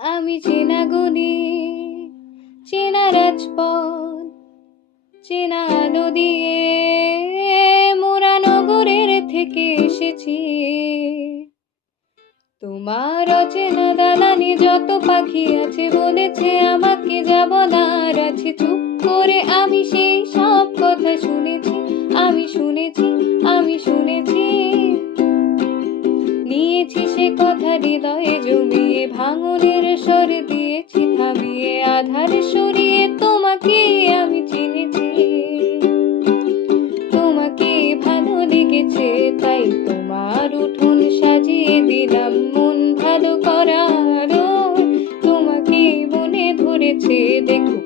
আমি চেনা গলি, চেনা রাজপথ, চেনা আলো দিয়ে মোরা নগরের থেকে এসেছি। তোমার অচেনা দালানে যত পাখি আছে বলেছে আমাকে যাব না, আর আছে চুপ করে আমি সেই সব কথা শুনেছি, আমি শুনেছি, আমি শুনেছি। নিয়েছি সে কথা হৃদয়ে জমিয়ে, ভাঙনের স্বর দিয়েছি থামিয়ে, আধার সরিয়ে তোমাকে আমি চিনেছি। তোমাকে ভালো লেগেছে তাই তোমার উঠোন সাজিয়ে দিলাম মন ভালো করার। তোমাকে মনে ধরেছে দেখো